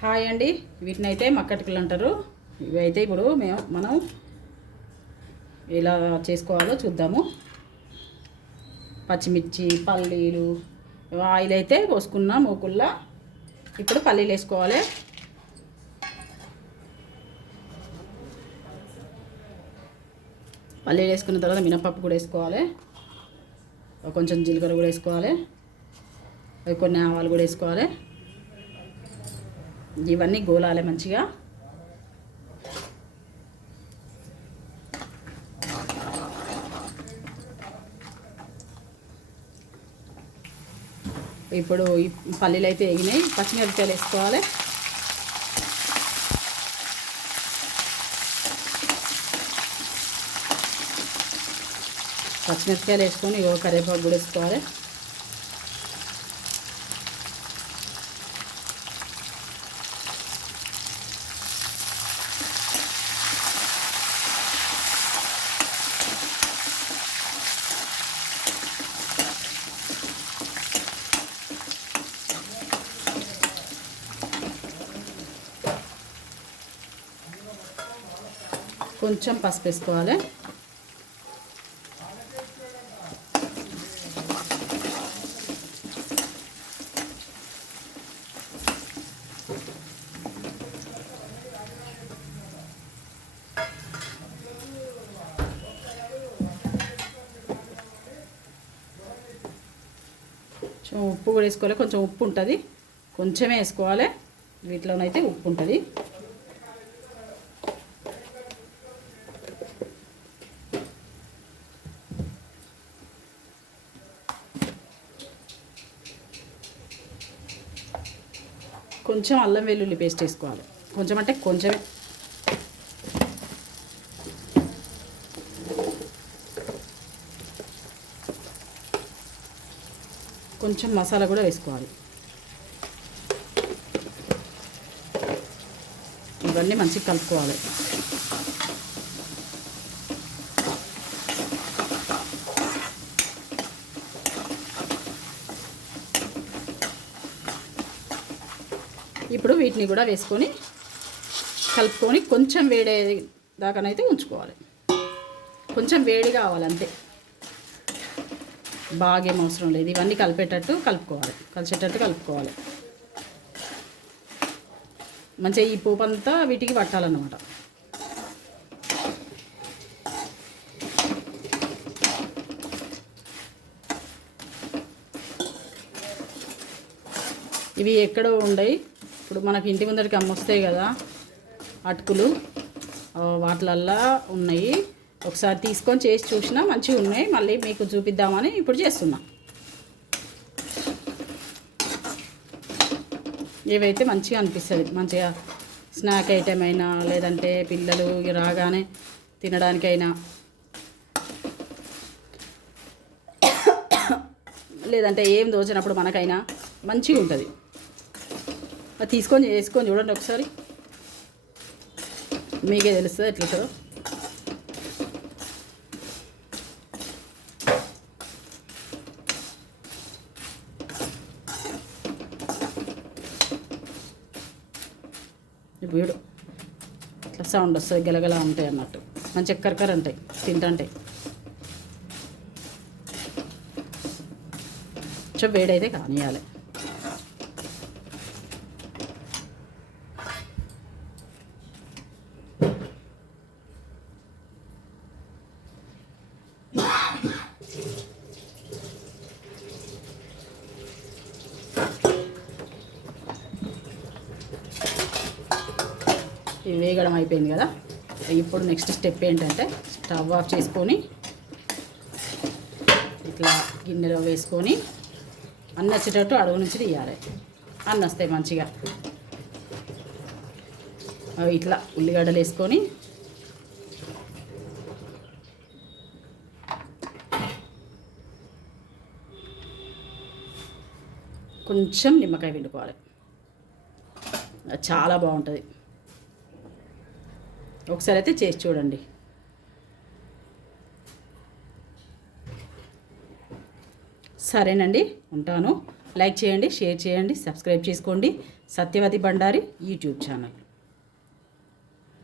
Hi అండి. వీటిని అయితే మక్కటికలు అంటారు. ఇవి అయితే ఇప్పుడు మనం ఎలా చేసుకోవాలో చూద్దాము. పచ్చిమిర్చి, పల్లీలు, ఆయిల్ అయితే పోసుకున్న మూకుల్లా. ఇప్పుడు పల్లీలు వేసుకోవాలి. పల్లీలు వేసుకున్న తర్వాత మినపప్పు కూడా వేసుకోవాలి. కొంచెం జీలకర్ర కూడా వేసుకోవాలి. కొన్ని ఆవాలు కూడా వేసుకోవాలి. ఇవన్నీ గోలాలి మంచిగా. ఇప్పుడు ఈ పల్లీలు అయితే వేగినాయి. పచ్చిమిరపకాయలు వేసుకోవాలి. పచ్చిమిరపకాయలు వేసుకొని కరివేపాకు కూడా వేసుకోవాలి. కొంచెం పసుపు వేసుకోవాలి. కొంచెం ఉప్పు కూడా వేసుకోవాలి. కొంచెం ఉప్పు ఉంటుంది, కొంచెమే వేసుకోవాలి. వీటిలోనైతే ఉప్పు ఉంటుంది. కొంచెం అల్లం వెల్లుల్లి పేస్ట్ వేసుకోవాలి. కొంచెం అంటే కొంచెమే. కొంచెం మసాలా కూడా వేసుకోవాలి. ఇవన్నీ మంచిగా కలుపుకోవాలి. ఇప్పుడు వీటిని కూడా వేసుకొని కలుపుకొని కొంచెం వేడే దాకానైతే ఉంచుకోవాలి. కొంచెం వేడి కావాలి అంతే, బాగేం అవసరం లేదు. ఇవన్నీ కలిసేటట్టు కలుపుకోవాలి. మంచిగా ఈ పోపు అంతా వీటికి పట్టాలన్నమాట. ఇవి ఎక్కడో ఉండయి. ఇప్పుడు మనకి ఇంటి ముందరికి అమ్మొస్తాయి కదా అటుకులు, వాటిలల్లా ఉన్నాయి. ఒకసారి తీసుకొని చేసి చూసినా మంచిగా ఉన్నాయి. మళ్ళీ మీకు చూపిద్దామని ఇప్పుడు చేస్తున్నా. ఇవైతే మంచిగా అనిపిస్తుంది. మంచిగా స్నాక్ ఐటెం అయినా, లేదంటే పిల్లలు రాగానే తినడానికైనా, లేదంటే ఏం దోచినప్పుడు మనకైనా మంచిగా ఉంటుంది. అది తీసుకొని వేసుకొని చూడండి ఒకసారి, మీకే తెలుస్తుంది ఎట్లుంటుందో. వీడు ఇట్లా సౌండ్ వస్తుంది, గలగల ఉంటాయి అన్నట్టు. మంచి ఎక్కరికర ఉంటాయి తింటుంటే. కొంచెం వేడైతే కానియాలి. ఇవి వేగడం అయిపోయింది కదా. ఇప్పుడు నెక్స్ట్ స్టెప్ ఏంటంటే స్టవ్ ఆఫ్ చేసుకొని ఇట్లా గిన్నెలో వేసుకొని అన్నీ వచ్చేటట్టు అడుగు నుంచి తీయాలి. అన్నీ వస్తాయి మంచిగా. అవి ఇట్లా ఉల్లిగడ్డలు వేసుకొని కొంచెం నిమ్మకాయ పిండుకోవాలి. చాలా బాగుంటుంది. ఒకసారి అయితే చేసి చూడండి. సరేనండి, ఉంటాను. లైక్ చేయండి, షేర్ చేయండి, సబ్స్క్రైబ్ చేసుకోండి. Satyavathi Bandari YouTube channel.